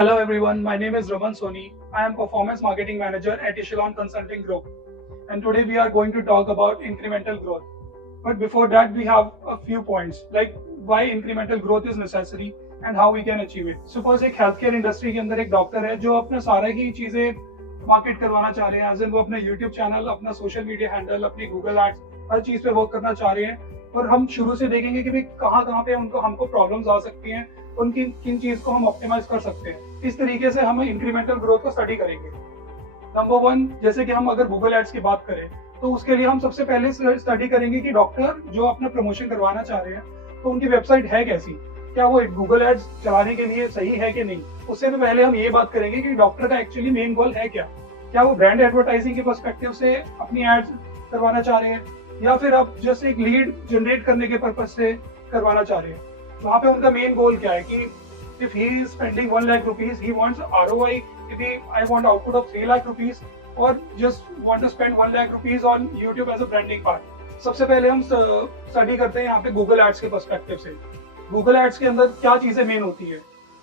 Hello everyone, my name is Raman Soni. I am Performance Marketing Manager at Echelon Consulting Group. And today we are going to talk about incremental growth. But before that, we have a few points like why incremental growth is necessary and how we can achieve it. Suppose एक healthcare industry के अंदर एक doctor है जो अपना सारा ही चीजें market करवाना चाह रहे हैं, एज इन वो अपना यूट्यूब चैनल, अपना सोशल मीडिया हैंडल, अपनी गूगल एड्स, हर चीज पे वर्क करना चाह रहे हैं। और हम शुरू से देखेंगे कि भाई कहाँ कहाँ पे हमको प्रॉब्लम्स आ सकती हैं, उनकी किन चीज को हम ऑप्टिमाइज कर सकते हैं। इस तरीके से हम इंक्रीमेंटल ग्रोथ को स्टडी करेंगे। नंबर वन, जैसे कि हम अगर गूगल एड्स की बात करें तो उसके लिए हम सबसे पहले स्टडी करेंगे कि डॉक्टर जो अपना प्रमोशन करवाना चाह रहे हैं तो उनकी वेबसाइट है कैसी, क्या वो गूगल एड्स चलाने के लिए सही है कि नहीं। उससे भी पहले हम ये बात करेंगे कि डॉक्टर का एक्चुअली मेन गोल है क्या वो ब्रांड एडवर्टाइजिंग के पर्सपेक्टिव से अपनी एड्स करवाना चाह रहे हैं या फिर आप जस्ट एक लीड जनरेट करने के पर्पज से करवाना चाह रहे हैं। वहाँ पे उनका मेन गोल क्या है कि if he is spending 1 lakh rupees, he wants ROI. If I want output of 3 lakh rupees, or just want to spend 1 lakh rupees on YouTube as a branding part. सबसे पहले हम study करते हैं यहाँ पे गूगल एड्स के perspective से। Google ads के अंदर क्या चीजें मेन होती है।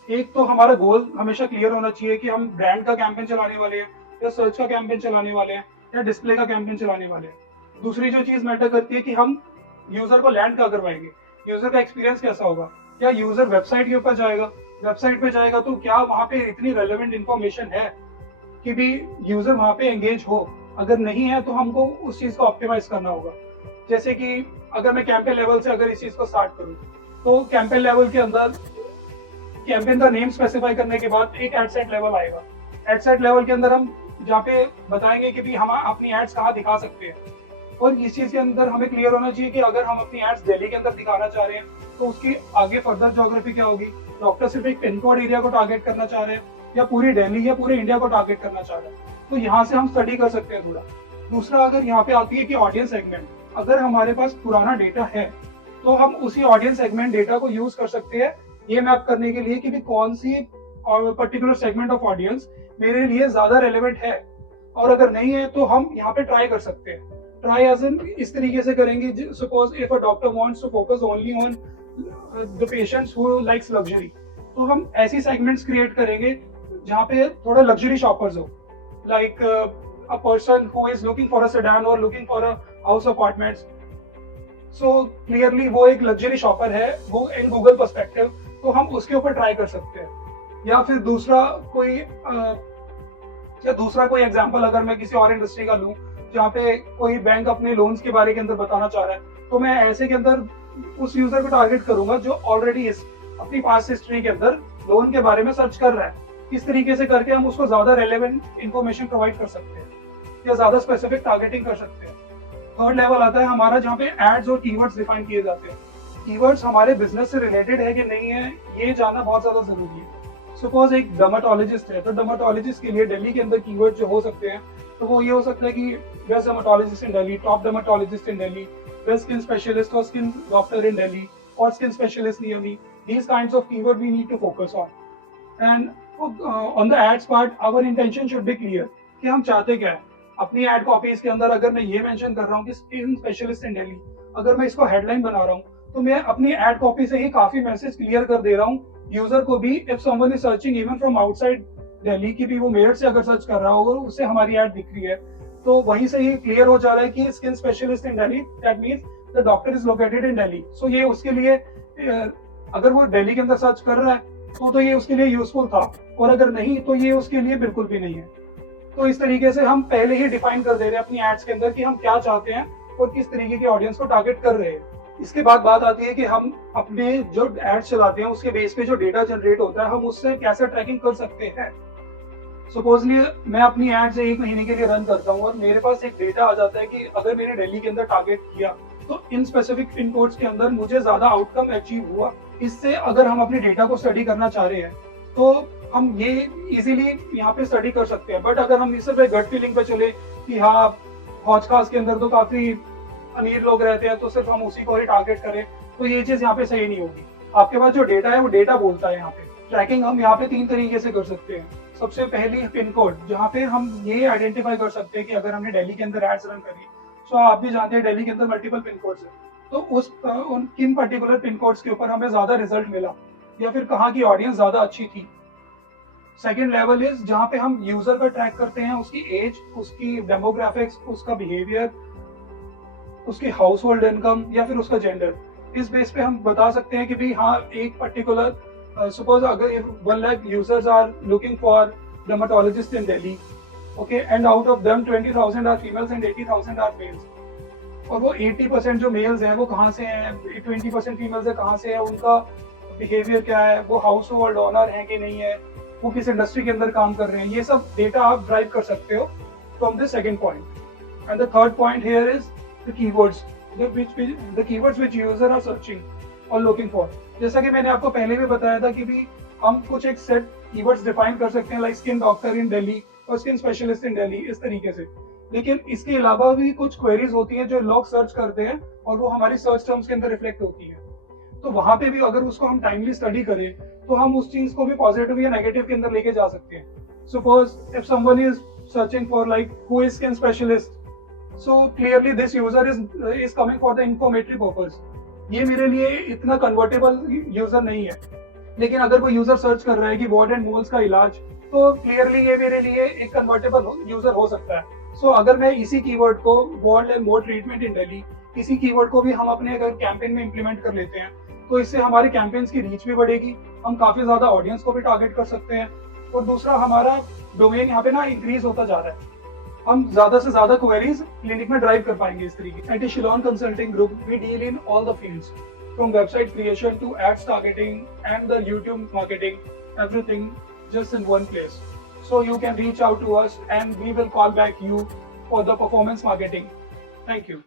एक तो हमारा गोल हमेशा क्लियर होना चाहिए कि हम ब्रांड का कैंपेन चलाने वाले हैं या सर्च का कैंपेन चलाने वाले हैं या डिस्प्ले का कैंपेन चलाने वाले हैं। दूसरी जो चीज मैटर करती है कि हम यूजर को लैंड क्या करवाएंगे, यूजर का एक्सपीरियंस कैसा होगा, क्या यूजर वेबसाइट के ऊपर जाएगा, वेबसाइट पे जाएगा तो क्या वहाँ पे इतनी रेलेवेंट इंफॉर्मेशन है कि भी यूजर वहाँ पे एंगेज हो। अगर नहीं है तो हमको उस चीज को ऑप्टिमाइज करना होगा। जैसे कि अगर मैं कैंपेन लेवल से अगर इस चीज को स्टार्ट करूँ तो कैंपेन लेवल के अंदर कैंपेन का नेम स्पेसिफाई करने के बाद एक एड सेट लेवल आएगा। एड सेट लेवल के अंदर हम जहाँ पे बताएंगे कि भी हम अपनी एड्स कहाँ दिखा सकते हैं। और इस चीज के अंदर हमें क्लियर होना चाहिए कि अगर हम अपनी एड्स दिल्ली के अंदर दिखाना चाह रहे हैं तो उसकी आगे फर्दर ज्योग्राफी क्या होगी। डॉक्टर सिर्फ एक पिन कोड एरिया को टारगेट करना चाह रहे हैं या पूरी दिल्ली या पूरे इंडिया को टारगेट करना चाह रहे हैं, तो यहाँ से हम स्टडी कर सकते हैं थोड़ा। दूसरा, अगर यहाँ पे आती है कि ऑडियंस सेगमेंट, अगर हमारे पास पुराना डेटा है तो हम उसी ऑडियंस सेगमेंट डेटा को यूज कर सकते हैं ये मैप करने के लिए कि भी कौन सी पर्टिकुलर सेगमेंट ऑफ ऑडियंस मेरे लिए ज्यादा रेलेवेंट है। और अगर नहीं है तो हम यहाँ पे ट्राई कर सकते हैं। ट्राई एज इन इस तरीके से करेंगे, suppose if a doctor wants to focus only on the patients who likes luxury, तो हम ऐसी सेगमेंट्स क्रिएट करेंगे जहाँ पे थोड़ा लग्जरी शॉपर्स हो, like a person who is looking for a sedan और looking for a house apartments. So clearly वो एक लग्जरी शॉपर है वो इन गूगल पर्सपेक्टिव, तो हम उसके ऊपर ट्राई कर सकते हैं। या फिर दूसरा कोई एग्जांपल अगर मैं किसी और इंडस्ट्री का लूं जहाँ पे कोई बैंक अपने लोन्स के बारे के अंदर बताना चाह रहा है, तो मैं ऐसे के अंदर उस यूजर को टारगेट करूंगा जो ऑलरेडी अपनी पास्ट हिस्ट्री के अंदर लोन के बारे में सर्च कर रहा है। इस तरीके से करके हम उसको ज्यादा रेलेवेंट इंफॉर्मेशन प्रोवाइड कर सकते हैं या ज्यादा स्पेसिफिक टारगेटिंग कर सकते हैं। थर्ड लेवल आता है हमारा जहाँ पे एड्स और कीवर्ड्स डिफाइन किए जाते हैं। कीवर्ड्स हमारे बिजनेस से रिलेटेड है कि नहीं है ये जानना बहुत ज्यादा जरूरी है। सपोज एक डर्मेटोलॉजिस्ट है तो डर्मेटोलॉजिस्ट के लिए दिल्ली के अंदर कीवर्ड जो हो सकते हैं तो वो ये हो सकता है कि best dermatologist in Delhi, top dermatologist in Delhi, best skin specialist और स्किन डॉक्टर इन दिल्ली और skin specialist near me. These kinds of keyword we need to focus on. And on the ads part, our intention should be clear कि हम चाहते क्या है। अपनी ad copies के अंदर अगर मैं ये मेंशन कर रहा हूँ कि स्किन स्पेशलिस्ट इन दिल्ली, अगर मैं इसको हेडलाइन बना रहा हूँ तो मैं अपनी एड कॉपी से ही काफी मैसेज क्लियर कर दे रहा हूँ यूजर को भी। If someone is searching even from outside Delhi की भी वो मेरठ से अगर सर्च कर रहा होगा और उससे हमारी एड दिख रही है तो वहीं से ही क्लियर हो जा रहा है कि skin specialist in Delhi, that means the doctor is located in Delhi. So ये उसके लिए अगर वो दिल्ली के अंदर सर्च कर रहा है तो ये उसके लिए यूजफुल था, और अगर नहीं तो ये उसके लिए बिल्कुल भी नहीं है। तो इस तरीके से हम पहले ही डिफाइन कर दे रहे हैं अपनी एड्स के अंदर कि हम क्या चाहते हैं और किस तरीके की ऑडियंस को टारगेट कर रहे हैं। इसके बाद बात आती है कि हम अपने जो एड्स चलाते हैं उसके बेस पे जो डेटा जनरेट होता है हम उससे कैसे ट्रैकिंग कर सकते हैं। सपोजली मैं अपनी एड्स 1 महीने के लिए रन करता हूँ और मेरे पास एक डेटा आ जाता है कि अगर मैंने दिल्ली के अंदर टारगेट किया तो इन स्पेसिफिक पिन कोड्स के अंदर मुझे ज्यादा आउटकम अचीव हुआ। इससे अगर हम अपने डेटा को स्टडी करना चाह रहे हैं तो हम ये इजीली यहाँ पे स्टडी कर सकते हैं। बट अगर हम सिर्फ एक गट फीलिंग पे चले कि हाँ हौज खास के अंदर तो काफी अमीर लोग रहते हैं तो सिर्फ हम उसी को ही टारगेट करें, तो ये चीज यहाँ पे सही नहीं होगी। आपके पास जो डेटा है वो डेटा बोलता है। यहाँ पे ट्रैकिंग हम यहाँ पे 3 तरीके से कर सकते हैं। सबसे पहली पिन कोड, जहाँ पे हम ये आइडेंटिफाई कर सकते हैं कि अगर हमने दिल्ली के अंदर एड्स रन करी, सो आप भी जानते हैं दिल्ली के अंदर मल्टीपल पिन कोड्स है, तो उन किन पर्टिकुलर पिन कोड्स के ऊपर हमें ज्यादा रिजल्ट मिला या फिर कहाँ की ऑडियंस ज्यादा अच्छी थी। सेकेंड लेवल इज जहाँ पे हम यूजर का ट्रैक करते हैं, उसकी एज, उसकी डेमोग्राफिक्स, उसका बिहेवियर, उसकी हाउस होल्ड इनकम या फिर उसका जेंडर। इस बेस पे हम बता सकते हैं कि भाई हाँ एक पर्टिकुलर सपोज अगर 1 lakh users are looking for dermatologist in Delhi, okay, and out of them 20,000 are females and 80,000 are males, और वो 80% जो मेल्स हैं वो कहाँ से हैं, 20% फीमेल्स है कहाँ से है, उनका बिहेवियर क्या है, वो हाउस होल्ड ऑनर है कि नहीं है, वो किस इंडस्ट्री के अंदर काम कर रहे हैं, ये सब डेटा आप ड्राइव कर सकते हो from the second point. And the third point here is the keywords, the keywords which user are searching or looking for। जैसा कि मैंने आपको पहले भी बताया था कि भी हम कुछ एक सेट कीवर्ड्स डिफाइन कर सकते हैं, लाइक स्किन डॉक्टर इन दिल्ली और स्किन स्पेशलिस्ट इन दिल्ली, इस तरीके से। लेकिन इसके अलावा भी कुछ क्वेरीज होती हैं जो लोग सर्च करते हैं और वो हमारी सर्च टर्म्स के अंदर रिफ्लेक्ट होती है। तो वहां पे भी अगर उसको हम टाइमली स्टडी करें तो हम उस चीज को भी पॉजिटिव या नेगेटिव के अंदर लेके जा सकते हैं। Suppose if someone is searching for like who is skin specialist, so clearly this user is coming for the informatory purpose। ये मेरे लिए इतना कन्वर्टेबल यूजर नहीं है। लेकिन अगर कोई यूजर सर्च कर रहा है कि वॉर्ड एंड मोल्स का इलाज, तो क्लियरली ये मेरे लिए एक कन्वर्टेबल यूजर हो सकता है। सो अगर मैं इसी कीवर्ड को wart and mole treatment in Delhi, इसी कीवर्ड को भी हम अपने अगर कैंपेन में इम्प्लीमेंट कर लेते हैं तो इससे हमारे कैंपेन्स की रीच भी बढ़ेगी, हम काफी ज्यादा ऑडियंस को भी टारगेट कर सकते हैं, और दूसरा हमारा डोमेन यहाँ पे ना इंक्रीज होता जा रहा है, हम ज्यादा से ज्यादा क्वेरीज क्लिनिक में ड्राइव कर पाएंगे इस तरीके। At Echelon consulting group we deal in all the fields from website creation to ads targeting and the YouTube marketing, everything just in one place। So you can reach out to us and we will call back you for the performance marketing। Thank you।